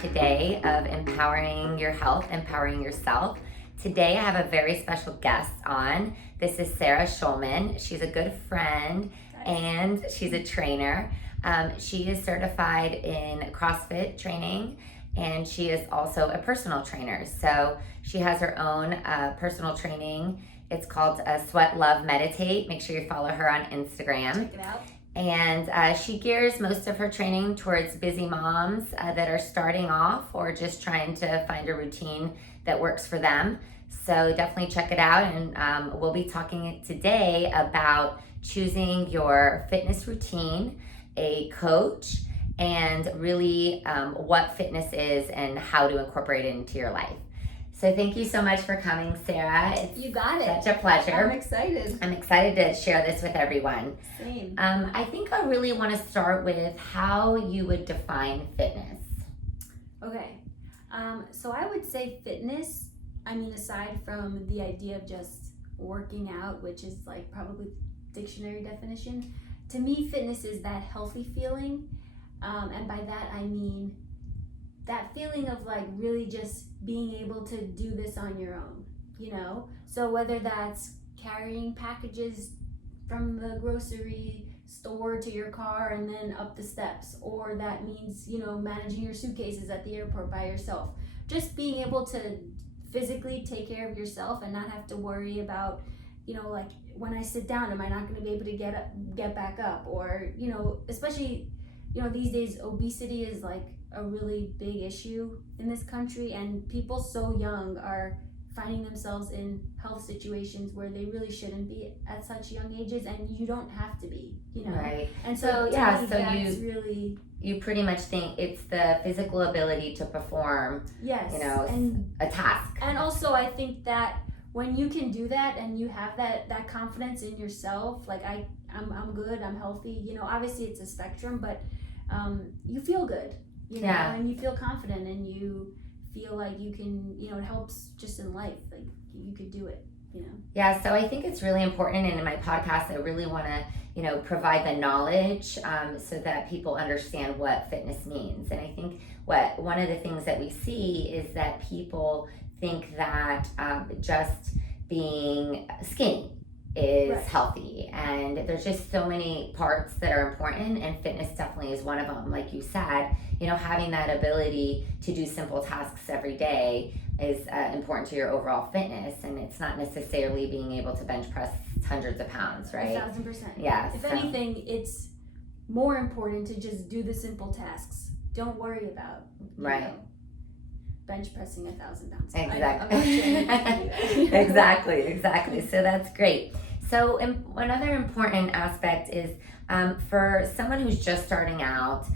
today of empowering your health, empowering yourself. Today I have a very special guest on. This is Sara Shulman. She's a good friend and she's a trainer. She is certified in CrossFit training and she is also a personal trainer. So she has her own personal training. It's called Sweat, Love, Meditate. Make sure you follow her on Instagram. Check it out. And she gears most of her training towards busy moms that are starting off or just trying to find a routine that works for them. So definitely check it out. And we'll be talking today about choosing your fitness routine, a coach, and really what fitness is and how to incorporate it into your life. So thank you so much for coming, Sara. You got it. Such a pleasure. I'm excited. I'm excited to share this with everyone. Same. I think I really want to start with how you would define fitness. Okay. So I would say fitness, aside from the idea of just working out, which is like probably dictionary definition, to me fitness is that healthy feeling. And by that I mean that feeling of like really just being able to do this on your own, So whether that's carrying packages from the grocery store to your car and then up the steps, or that means, managing your suitcases at the airport by yourself. Just being able to physically take care of yourself and not have to worry about, like when I sit down, am I not going to be able to get back up? Or, especially, these days obesity is like a really big issue in this country, and people so young are finding themselves in health situations where they really shouldn't be at such young ages, and you don't have to be, Right. And so you pretty much think it's the physical ability to perform, yes, and a task. And also I think that when you can do that and you have that confidence in yourself, like I'm good, I'm healthy, obviously it's a spectrum, but you feel good, and you feel confident and you feel like you can, it helps just in life, like you could do it, Yeah, so I think it's really important, and in my podcast I really want to, provide the knowledge so that people understand what fitness means. And I think one of the things that we see is that people think that just being skinny is healthy, and there's just so many parts that are important, and fitness definitely is one of them. Like you said, having that ability to do simple tasks every day is important to your overall fitness, and it's not necessarily being able to bench press hundreds of pounds, right? 1,000%. Yeah. If anything, it's more important to just do the simple tasks. Don't worry about bench pressing 1,000 pounds. Exactly. Exactly. So that's great. So another important aspect is for someone who's just starting out,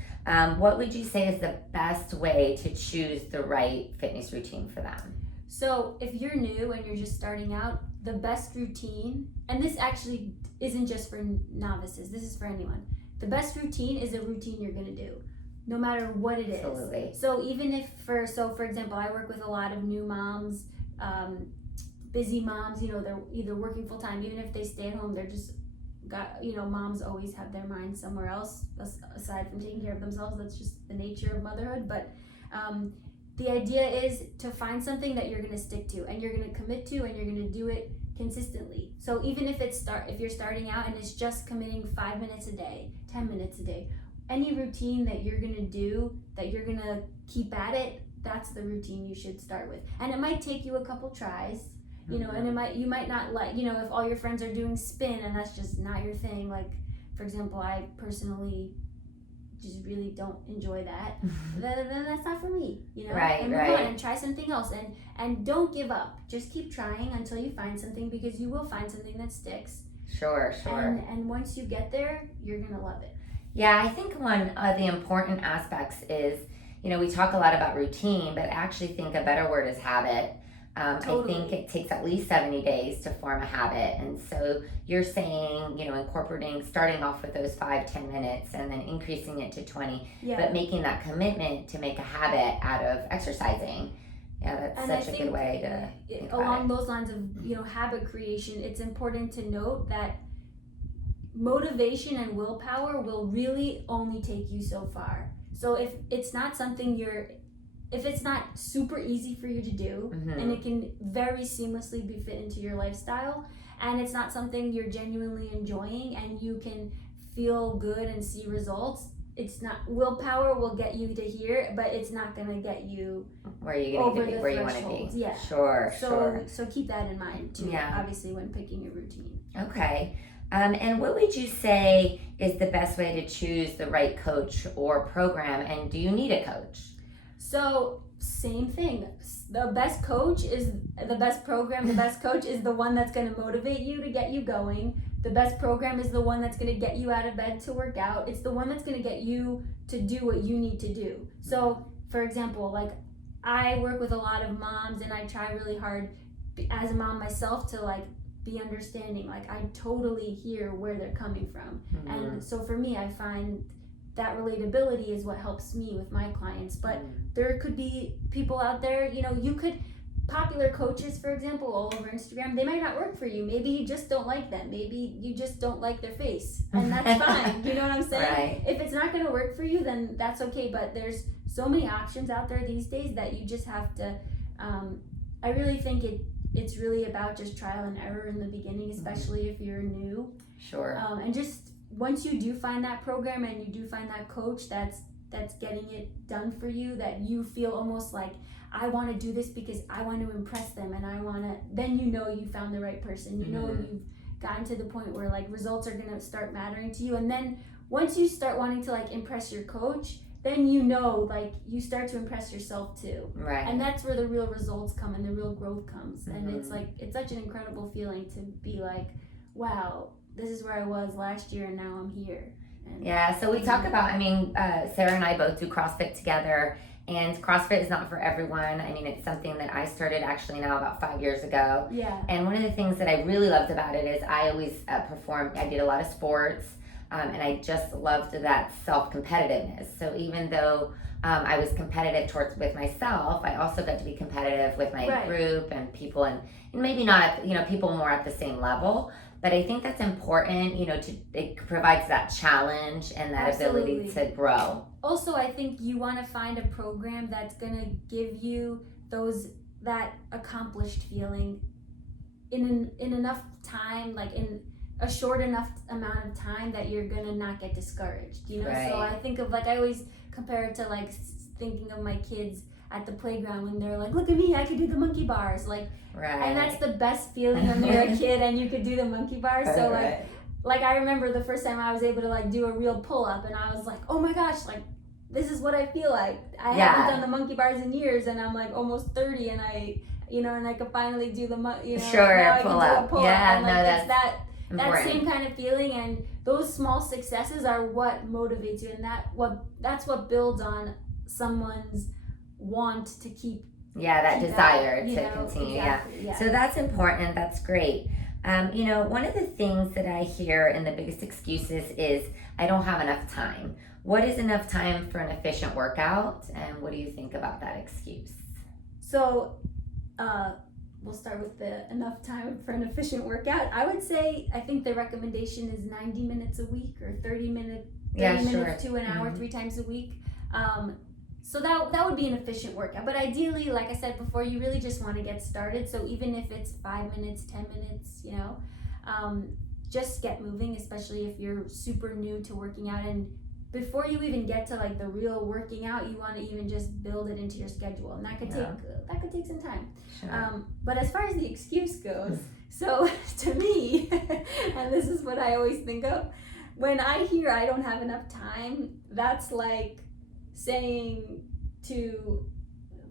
what would you say is the best way to choose the right fitness routine for them? So if you're new and you're just starting out, the best routine, and this actually isn't just for novices, this is for anyone. The best routine is a routine you're going to do, no matter what it is. Absolutely. So even if for example, I work with a lot of new moms, busy moms, they're either working full time, even if they stay at home, they're just moms always have their mind somewhere else aside from taking care of themselves. That's just the nature of motherhood. But the idea is to find something that you're going to stick to and you're going to commit to, and you're going to do it consistently. So even if if you're starting out and it's just committing 5 minutes a day, 10 minutes a day, any routine that you're going to do, that you're going to keep at it, that's the routine you should start with. And it might take you a couple tries, and you might not like, if all your friends are doing spin and that's just not your thing. Like, for example, I personally just really don't enjoy that. Then that's not for me, Right, and move right. on and try something else, and don't give up. Just keep trying until you find something, because you will find something that sticks. Sure. And once you get there, you're gonna love it. Yeah, I think one of the important aspects is, we talk a lot about routine, but I actually think a better word is habit. Totally. I think it takes at least 70 days to form a habit. And so you're saying, incorporating, starting off with those 5-10 minutes and then increasing it to 20, but making that commitment to make a habit out of exercising. Yeah, that's such a good way to think along those lines of, habit creation, it's important to note that motivation and willpower will really only take you so far. So if it's not something you're if it's not super easy for you to do, and it can very seamlessly be fit into your lifestyle, and it's not something you're genuinely enjoying and you can feel good and see results, it's not, willpower will get you to here, but it's not going to get you where you over need to be, the where you want to thresholds. be. Yeah. Sure. So keep that in mind too. Yeah. Obviously, when picking a routine. Okay. And what would you say is the best way to choose the right coach or program? And do you need a coach? So same thing. The best coach is the best program. The best coach is the one that's going to motivate you to get you going. The best program is the one that's going to get you out of bed to work out. It's the one that's going to get you to do what you need to do. So, for example, like I work with a lot of moms, and I try really hard as a mom myself to like be understanding. Like I totally hear where they're coming from. And so for me, I find that relatability is what helps me with my clients. But there could be people out there, you know, you could, popular coaches, for example, all over Instagram, they might not work for you. Maybe you just don't like them. Maybe you just don't like their face, and that's fine. You know what I'm saying? Right. If it's not going to work for you, then that's okay. But there's so many options out there these days that you just have to, I really think it's really about just trial and error in the beginning, especially if you're new. Sure. And just once you do find that program and you do find that coach that's getting it done for you, that you feel almost like, I want to do this because I want to impress them, and I want to, then you know you found the right person. You know you've gotten to the point where like results are going to start mattering to you. And then once you start wanting to like impress your coach, then you know like you start to impress yourself too. Right. And that's where the real results come and the real growth comes. And it's like, it's such an incredible feeling to be like, wow, this is where I was last year and now I'm here. And yeah, so we talk about, I mean, Sarah and I both do CrossFit together, and CrossFit is not for everyone. I mean, it's something that I started actually now about 5 years ago. Yeah. And one of the things that I really loved about it is I always performed, I did a lot of sports, and I just loved that self-competitiveness. So even though I was competitive with myself, I also got to be competitive with my group and people, and maybe not, people more at the same level. But I think that's important, it provides that challenge and that ability to grow. Also, I think you want to find a program that's going to give you that accomplished feeling in enough time, like in a short enough amount of time that you're going to not get discouraged, Right. So I think of like, I always compare it to like thinking of my kids at the playground when they're like, look at me, I could do the monkey bars, like, right. And that's the best feeling when you're a kid and you could do the monkey bars. So like I remember the first time I was able to like do a real pull-up, and I was like, oh my gosh, like this is what I feel like. I haven't done the monkey bars in years, and I'm like almost 30, and I could finally do the sure, pull up. Yeah, and like, no, that's important. that same kind of feeling, and those small successes are what motivates you, and that's what builds on someone's want to keep that desire to exactly, continue. yeah. So that's important. That's great. One of the things that I hear and the biggest excuses is I don't have enough time. What is enough time for an efficient workout, and what do you think about that excuse? So we'll start with the enough time for an efficient workout. I would say, I think the recommendation is 90 minutes a week or 30 minutes to an hour, 3 times a week. So that would be an efficient workout. But ideally, like I said before, you really just want to get started. So even if it's 5 minutes, 10 minutes, just get moving, especially if you're super new to working out. And before you even get to like the real working out, you want to even just build it into your schedule. And that could take some time. Sure. But as far as the excuse goes, so to me, and this is what I always think of, when I hear I don't have enough time, that's like saying to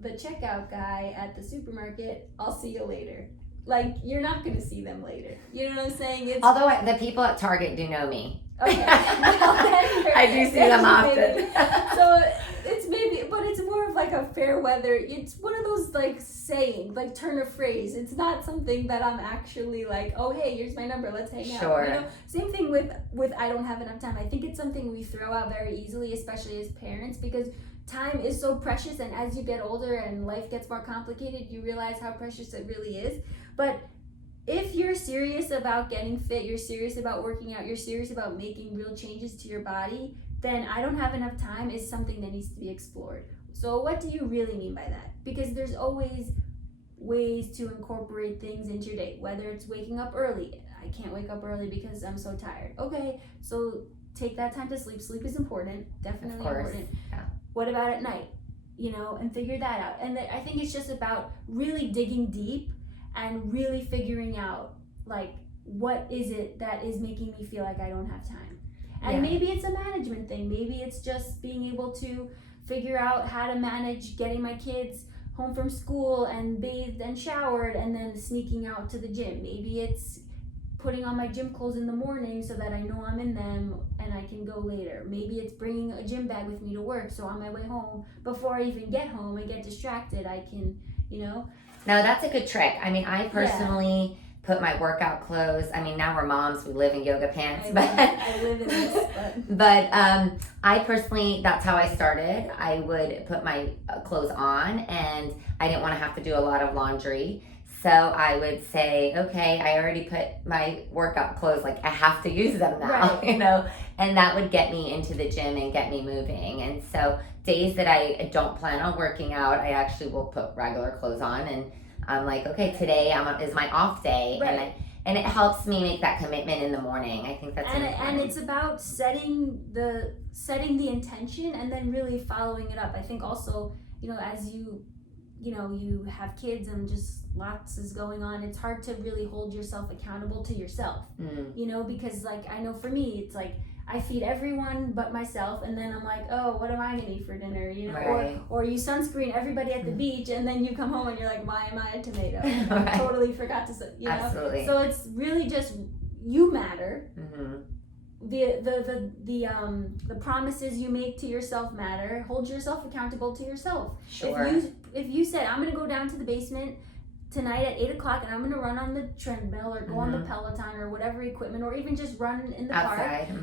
the checkout guy at the supermarket, I'll see you later. Like, you're not going to see them later. You know what I'm saying? Although the people at Target do know me. Okay. I do see them often. So it's more of like a fair weather. It's one of those like saying, like turn of phrase. It's not something that I'm actually like, oh hey, here's my number, let's hang out. Sure. Same thing with I don't have enough time. I think it's something we throw out very easily, especially as parents, because time is so precious, and as you get older and life gets more complicated, you realize how precious it really is. But if you're serious about getting fit, you're serious about working out, you're serious about making real changes to your body, then I don't have enough time is something that needs to be explored. So what do you really mean by that? Because there's always ways to incorporate things into your day, whether it's waking up early. I can't wake up early because I'm so tired. Okay, so take that time to sleep. Sleep is important, definitely Of course. important. Yeah. What about at night? And figure that out. And I think it's just about really digging deep and really figuring out, like, what is it that is making me feel like I don't have time? And maybe it's a management thing. Maybe it's just being able to figure out how to manage getting my kids home from school and bathed and showered and then sneaking out to the gym. Maybe it's putting on my gym clothes in the morning so that I know I'm in them and I can go later. Maybe it's bringing a gym bag with me to work so on my way home, before I even get home and get distracted, I can, No, that's a good trick. I mean, I personally put my workout clothes. I mean, now we're moms, we live in yoga pants, I live in this, but I personally, that's how I started. I would put my clothes on, and I didn't want to have to do a lot of laundry. So I would say, okay, I already put my workout clothes, like I have to use them now, right. and that would get me into the gym and get me moving. And so days that I don't plan on working out, I actually will put regular clothes on, and I'm like, okay, today is my off day, Right. and it helps me make that commitment in the morning. I think that's important. And it's about setting the intention and then really following it up. I think also, as you have kids and just lots is going on, it's hard to really hold yourself accountable to yourself. Because like, I know for me, it's like I feed everyone but myself, and then I'm like, oh, what am I gonna eat for dinner? Right. Or you sunscreen everybody at the beach, and then you come home and you're like, why am I a tomato? I Right. totally forgot to Absolutely. So it's really just, you matter. The promises you make to yourself matter. Hold yourself accountable to yourself. Sure. If you said, I'm gonna go down to the basement tonight at 8:00 and I'm gonna run on the treadmill or go on the Peloton or whatever equipment, or even just run in the outside, park,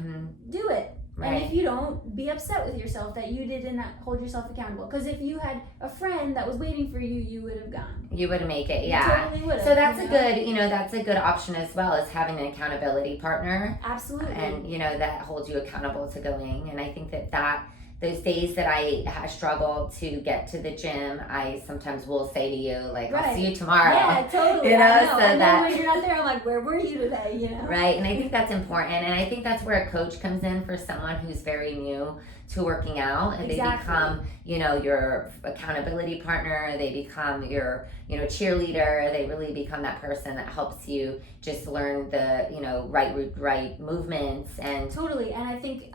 do it. Right. And if you don't, be upset with yourself that you didn't hold yourself accountable. Because if you had a friend that was waiting for you, you would have gone. You would make it, You yeah. totally would have. So that's a good, that's a good option as well, as having an accountability partner. Absolutely. And that holds you accountable to going. And I think that those days that I struggle to get to the gym, I sometimes will say to you, like, Right. I'll see you tomorrow. Yeah, totally. So and that, then when you're not there, I'm like, where were you today? Right. And I think that's important. And I think that's where a coach comes in for someone who's very new to working out. And Exactly. they become, your accountability partner. They become your, cheerleader. They really become that person that helps you just learn the, right movements. And totally. And I think,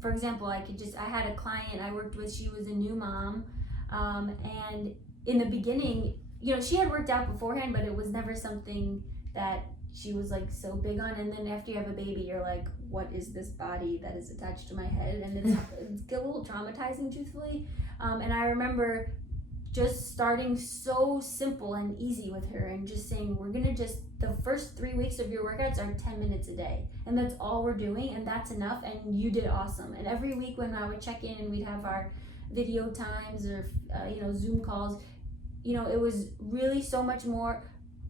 for example, I had a client I worked with. She was a new mom, and in the beginning, she had worked out beforehand, but it was never something that she was like so big on. And then after you have a baby, you're like, what is this body that is attached to my head? And it's a little traumatizing, truthfully. And I remember just starting so simple and easy with her and just saying, we're gonna the first 3 weeks of your workouts are 10 minutes a day, and that's all we're doing, and that's enough, and you did awesome. And every week when I would check in and we'd have our video times or Zoom calls, it was really so much more.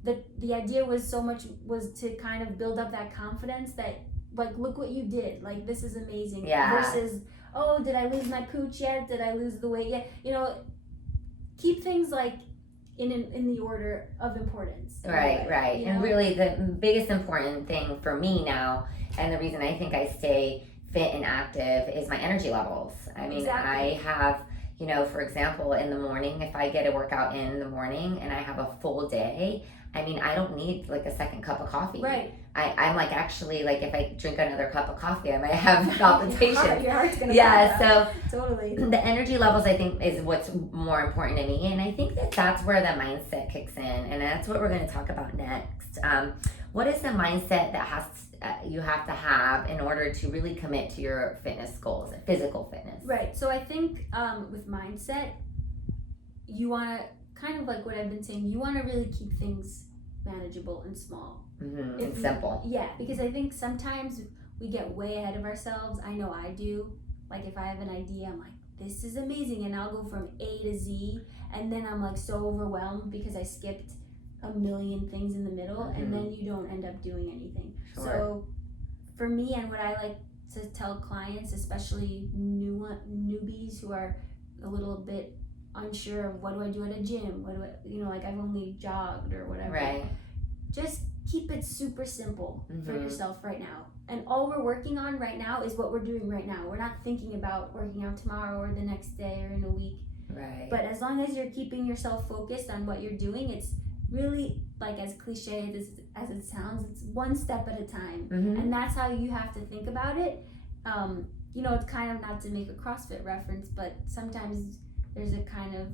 The idea was to kind of build up that confidence that, like, look what you did, like, this is amazing. Yeah. Versus, oh, did I lose my pooch yet? Did I lose the weight yet? Keep things like in the order of importance. Right. And really the biggest important thing for me now, and the reason I think I stay fit and active, is my energy levels. I mean, Exactly. I have, for example, in the morning, if I get a workout in the morning and I have a full day, I mean, I don't need like a second cup of coffee. Right. I'm like, actually, like, if I drink another cup of coffee, I might have palpitations. Your heart's gonna So totally. The energy levels, I think, is what's more important to me. And I think that's where the mindset kicks in. And that's what we're going to talk about next. What is the mindset that you have to have in order to really commit to your fitness goals, physical fitness? Right. So I think with mindset, you want to, kind of like what I've been saying, you want to really keep things manageable and small. And simple. Yeah, because I think sometimes we get way ahead of ourselves. I know I do. Like, if I have an idea, I'm like, this is amazing, and I'll go from A to Z, and then I'm like so overwhelmed because I skipped a million things in the middle, and then you don't end up doing anything. Sure. So for me, and what I like to tell clients, especially newbies who are a little bit unsure of what do I do at a gym, what do I, you know, like I've only jogged or whatever. Right. Just keep it super simple for yourself right now. And all we're working on right now is what we're doing right now. We're not thinking about working out tomorrow or the next day or in a week. Right. But as long as you're keeping yourself focused on what you're doing, it's really, like, as cliche as it sounds, it's one step at a time. And that's how you have to think about it. You know, it's kind of, not to make a CrossFit reference, but sometimes there's a kind of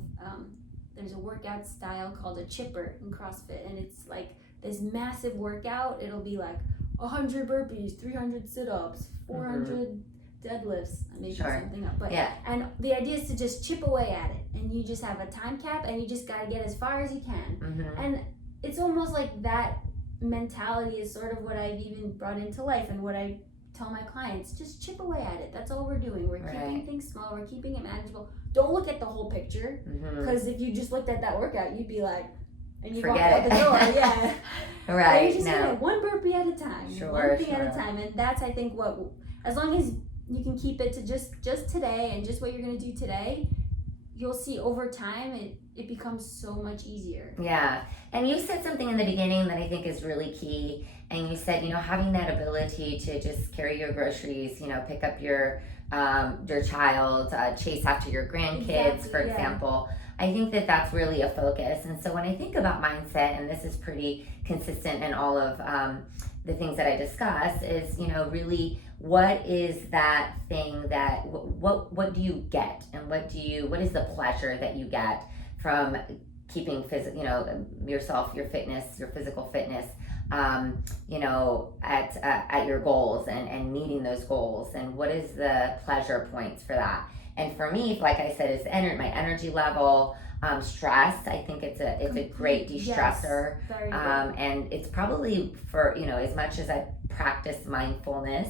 there's a workout style called a chipper in CrossFit, and it's like this massive workout. It'll be like 100 burpees, 300 sit-ups, 400 deadlifts. I'm making something up, but and the idea is to just chip away at it, and you just have a time cap, and you just got to get as far as you can. And it's almost like that mentality is sort of what I've even brought into life, and what I tell my clients: just chip away at it. That's all we're doing. We're keeping things small. We're keeping it manageable. Don't look at the whole picture, because if you just looked at that workout, you'd be like, and you walk out the door, right. So you're just doing it one burpee at a time, one burpee at a time, and that's, I think, what, as long as you can keep it to just today and just what you're gonna do today, you'll see over time it becomes so much easier. Yeah, and you said something in the beginning that I think is really key. And you said, you know, having that ability to just carry your groceries, you know, pick up your child, chase after your grandkids, for example. I think that that's really a focus. And so when I think about mindset, and this is pretty consistent in all of the things that I discuss, is, you know, really, what is that thing that, what do you get, and what is the pleasure that you get from keeping yourself, your fitness, your physical fitness, you know, at your goals and meeting those goals, and what is the pleasure points for that? And for me, like I said, is my energy level, stress. I think it's a great de-stressor. Yes, very good. And it's probably, for, you know, as much as I practice mindfulness,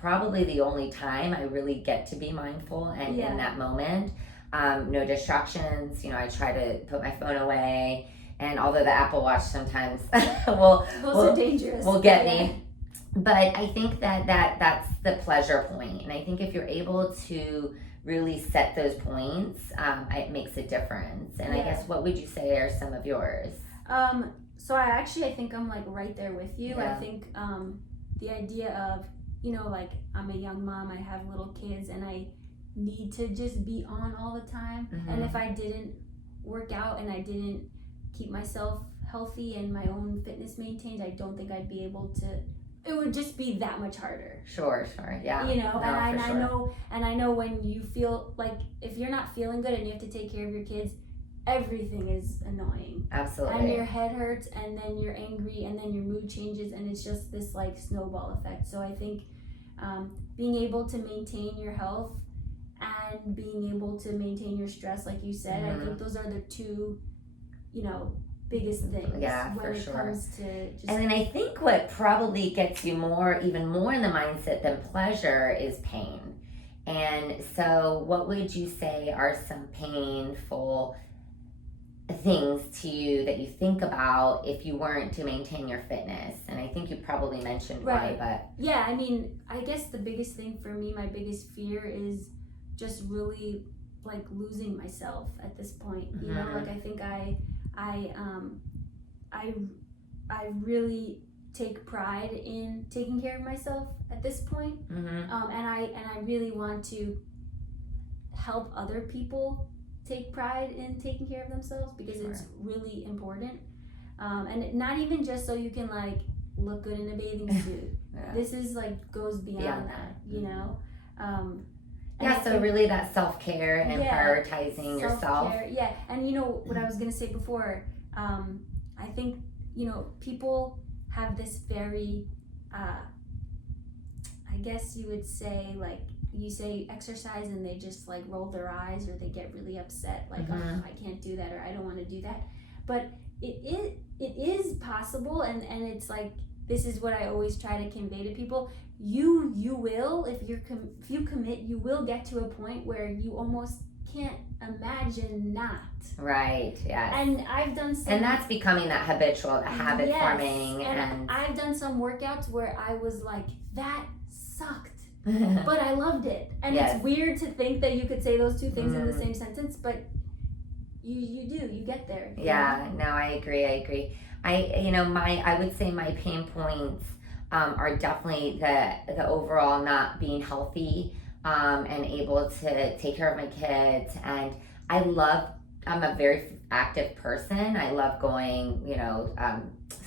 probably the only time I really get to be mindful and in that moment. No distractions. You know, I try to put my phone away. And although the Apple Watch sometimes will get me, but I think that's the pleasure point. And I think if you're able to really set those points, it makes a difference. And I guess, what would you say are some of yours? So I think I'm like right there with you. I think the idea of, you know, like, I'm a young mom, I have little kids, and I need to just be on all the time. And if I didn't work out and I didn't keep myself healthy and my own fitness maintained, I don't think I'd be able to. It would just be that much harder. Sure, yeah. You know, no, I know when you feel like, if you're not feeling good and you have to take care of your kids, everything is annoying. Absolutely. And your head hurts, and then you're angry, and then your mood changes, and it's just this like snowball effect. So I think being able to maintain your health and being able to maintain your stress, like you said, I think those are the two, you know, biggest things when it comes to just. And then I think what probably gets you even more in the mindset than pleasure is pain. And so what would you say are some painful things to you that you think about if you weren't to maintain your fitness? And I think you probably mentioned why, but yeah, I mean, I guess the biggest thing for me, my biggest fear, is just really like losing myself at this point. You know, like, I think I really take pride in taking care of myself at this point. And I really want to help other people take pride in taking care of themselves, because it's really important. And not even just so you can like look good in a bathing suit. This is like goes beyond that, you know. So really that self-care and prioritizing yourself. Yeah, and you know what I was gonna say before, I think, you know, people have this very, I guess you would say, like, you say exercise and they just like roll their eyes, or they get really upset, like, oh, I can't do that, or I don't want to do that. But it is possible, and it's like, this is what I always try to convey to people. You will, if you commit, you will get to a point where you almost can't imagine not. Right, yes. And I've done some... And that's becoming that habitual, the habit forming. And I've done some workouts where I was like, that sucked. but I loved it. And Yes. it's weird to think that you could say those two things in the same sentence, but you do, you get there. Yeah, no, I agree. I would say my pain points are definitely the overall not being healthy and able to take care of my kids. And I'm a very active person. I love going,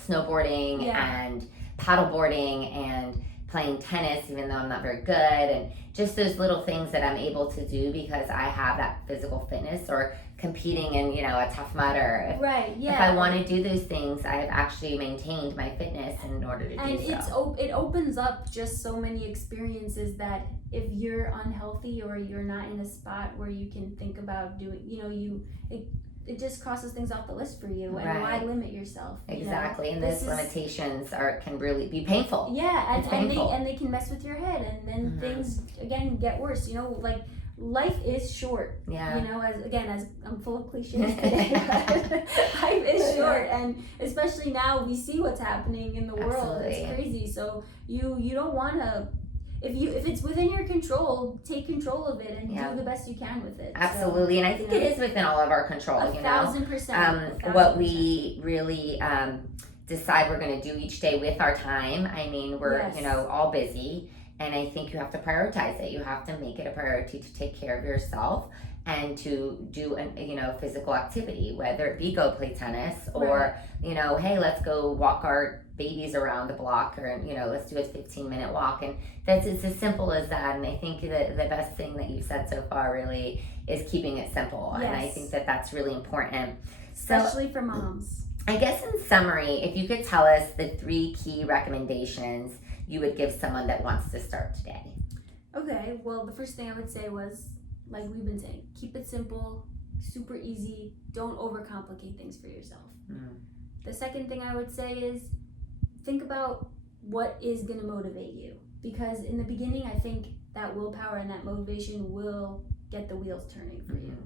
snowboarding and paddleboarding and playing tennis, even though I'm not very good, and just those little things that I'm able to do because I have that physical fitness, or competing in, a Tough Mudder. If I want to do those things, I have actually maintained my fitness in order to do so. And it opens up just so many experiences that if you're unhealthy or you're not in a spot where you can think about doing, it just crosses things off the list for you. And why limit yourself? Exactly. And those limitations can really be painful. Yeah, and they can mess with your head, and then things again get worse. Like life is short. Yeah. As I'm full of cliches today, but life is short, and especially now we see what's happening in the world. Absolutely. It's crazy. So you don't want to. If it's within your control, take control of it and do the best you can with it. Absolutely, so, and I think it is within all of our control. 1,000%. What we really decide we're going to do each day with our time. I mean, we're all busy, and I think you have to prioritize it. You have to make it a priority to take care of yourself and to do physical activity, whether it be go play tennis or hey, let's go walk our babies around the block, or let's do a 15-minute walk. And it's as simple as that. And I think the best thing that you've said so far really is keeping it simple. And I think that's really important, especially for moms. I guess in summary, if you could tell us the 3 key recommendations you would give someone that wants to start today. Okay, well, the first thing I would say was, like we've been saying, keep it simple, super easy. Don't overcomplicate things for yourself. The second thing I would say is think about what is going to motivate you, because in the beginning I think that willpower and that motivation will get the wheels turning for you.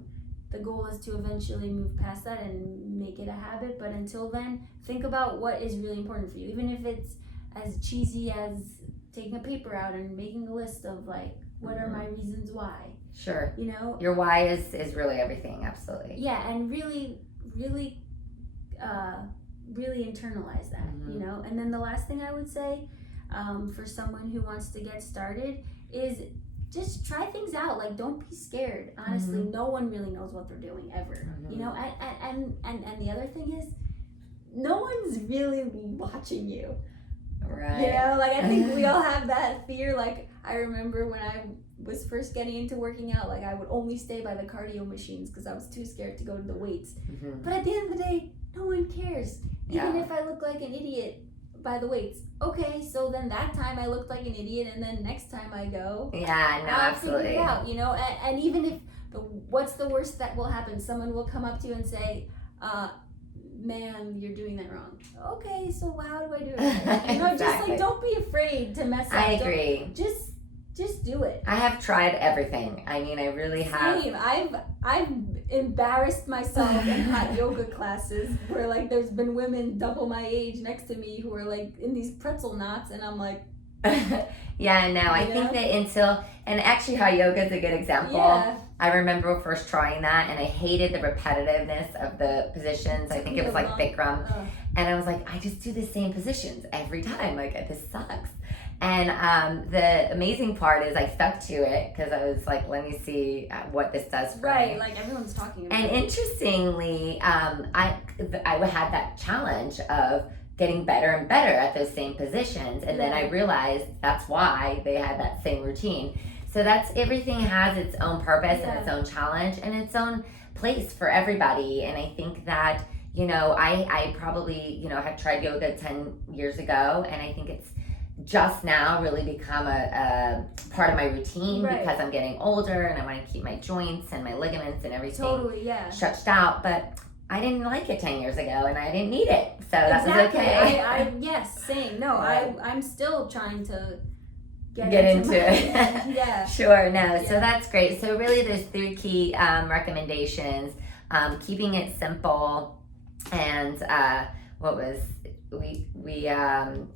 The goal is to eventually move past that and make it a habit, but until then, think about what is really important for you, even if it's as cheesy as taking a paper out and making a list of like, what are my reasons why? Sure. Your why is really everything. Absolutely. Yeah, and really internalize that, And then the last thing I would say for someone who wants to get started is just try things out. Like, don't be scared. Honestly, no one really knows what they're doing ever, and the other thing is no one's really watching you. Right. I think we all have that fear. Like, I remember when I was first getting into working out, like I would only stay by the cardio machines because I was too scared to go to the weights. But at the end of the day, no one cares. Even if I look like an idiot by the weights. Okay, so then that time I looked like an idiot, and then next time I go, I'll figure it out, and even if what's the worst that will happen? Someone will come up to you and say, ma'am, you're doing that wrong. Okay, so how do I do it? Exactly. Just like, don't be afraid to mess up. I agree. Just do it. I have tried everything. I mean, I really have. Same. I've embarrassed myself in hot yoga classes where like there's been women double my age next to me who are like in these pretzel knots, and I'm like, I think that and actually hot yoga is a good example. I remember first trying that, and I hated the repetitiveness of the positions. I think it was like Bikram, and I was like, I just do the same positions every time. Like, this sucks. And the amazing part is I stuck to it because I was like, let me see what this does for me. Like everyone's talking about it. And interestingly, I had that challenge of getting better and better at those same positions. And then I realized that's why they had that same routine. So everything has its own purpose and its own challenge and its own place for everybody. And I think that, I probably, had tried yoga 10 years ago, and I think it's just now really become a part of my routine because I'm getting older and I want to keep my joints and my ligaments and everything stretched out. But I didn't like it 10 years ago, and I didn't need it. So that was okay. Yes, same. No, I'm still trying to get into it. Yeah. Sure. No. So that's great. So really there's 3 key recommendations. Keeping it simple, and we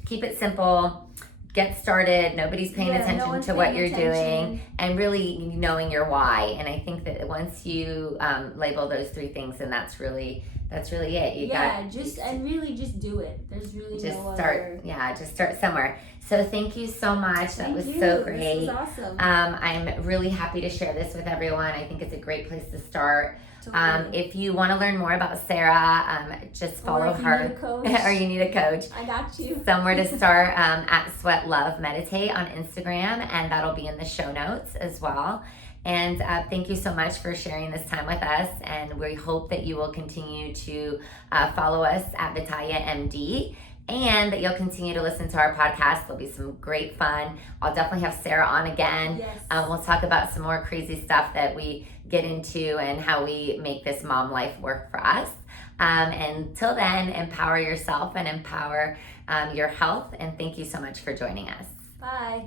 keep it simple, get started. Nobody's paying no attention one's to what paying you're attention. doing, and really knowing your why. And I think that once you label those three things, then that's really it. Really just do it. There's really just no start. other... Yeah, just start somewhere. So thank you so much. That was Thank so you. great. This was awesome. I'm really happy to share this with everyone. I think it's a great place to start. Totally. If you want to learn more about Sarah, just follow her. Need a coach, or you need a coach. I got you. Somewhere to start at Sweat Love Meditate on Instagram, and that'll be in the show notes as well. And thank you so much for sharing this time with us, and we hope that you will continue to follow us at Vitaya MD, and that you'll continue to listen to our podcast. There'll be some great fun. I'll definitely have Sarah on again. Yes. We'll talk about some more crazy stuff that we get into and how we make this mom life work for us. Until then, empower yourself and empower your health. And thank you so much for joining us. Bye.